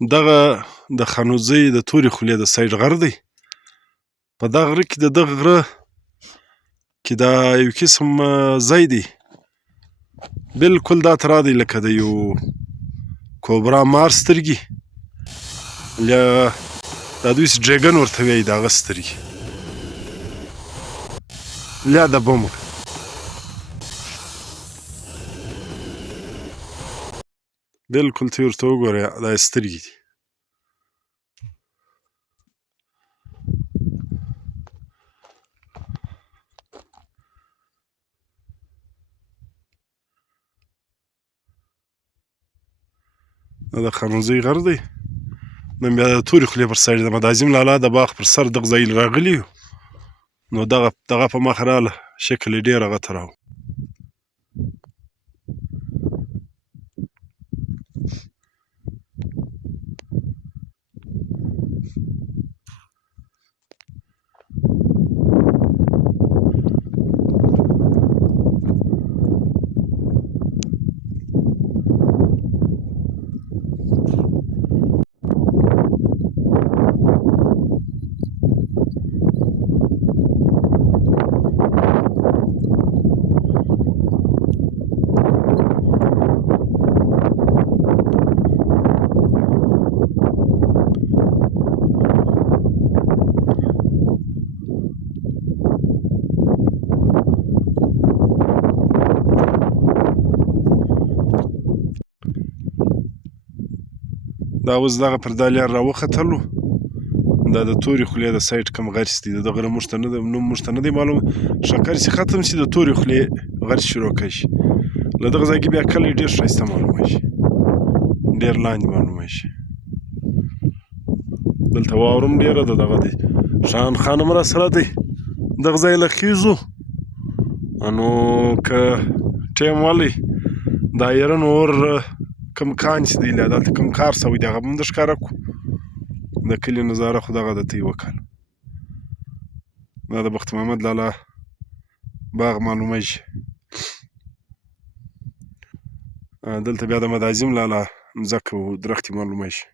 دغه د خانوزۍ د تورې خولې د سایډ غر دی. په دغه غره کې د دغه غره کې دا یو قسم ځای دی، بالکل دا ترا دی لکه د یو کوبرا مار سترګې، دا دوی ډریګن ورته وایي، د هغه سترګې لا د بمر. بالکل ته ورته وګورې دا سترګې دي. دا د خانوزۍ غر دی. نن بیا د تورې خولې پر سایډ د مدازم لالا د باغ پر سر دغه ځای راغلي یو، نو دغه په مخه راله، شکل یې ډېر هغه ته راو. دا اوس دغه پر دا لار راوختلو، دا د تورې خولې د سایډ کم غرس دی. د دغه غره موږ ته نوم موږ ته نه دی معلوم، شکر چې ختم شي د تورې خولې غرس شروع کوي شي. له دغه ځای کې بیا کلی ډېر ښایسته معلومه شي، ډېر لاندې معلومه شي. دلته واوره هم ډېره ده. دغه دی شان خان هم راسره دی. دغه ځای له خیزو نو که ټیم ولې دا ایرن اور کوم کان چې دی دلته کوم کار سوی دی هغه به هم در ښکاره کړو. د کلي نظاره خو دغه ده، ته یې وکاله. دا د بخت محمد لالا باغ معلومه شي. دلته بیا د مدازم لالا مځکه و درختې معلومه شي.